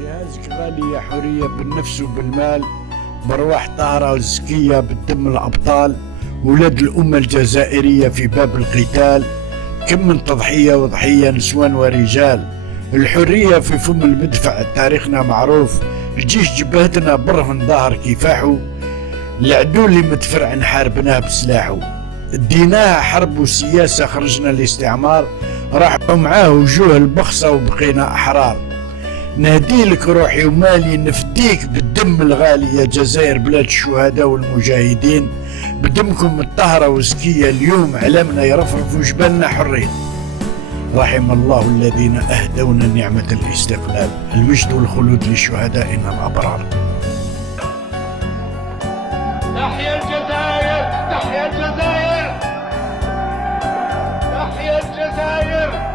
جهازك غالي يا حورية بالنفس وبالمال، بارواح طاهرة وزكية بالدم الأبطال، ولاد الأمة الجزائرية في باب القتال، كم من تضحية وضحية نسوان ورجال. الحرية في فم المدفع تاريخنا معروف، الجيش جبهتنا برهن ظاهر كفاحه، العدو اللي مدفرع نحاربناه بسلاحه. اديناها حرب وسياسة، خرجنا الاستعمار، راحوا معاه وجوه البخصة وبقينا أحرار. نهديلك روحي ومالي، نفديك بالدم الغالي يا جزائر بلاد الشهداء والمجاهدين، بدمكم الطهرة وزكية اليوم علمنا يرفرف وجبالنا حرين. رحم الله الذين أهدونا نعمة الاستقلال، المجد والخلود لشهدائنا الأبرار. تحيا الجزائر، تحيا الجزائر، تحيا الجزائر.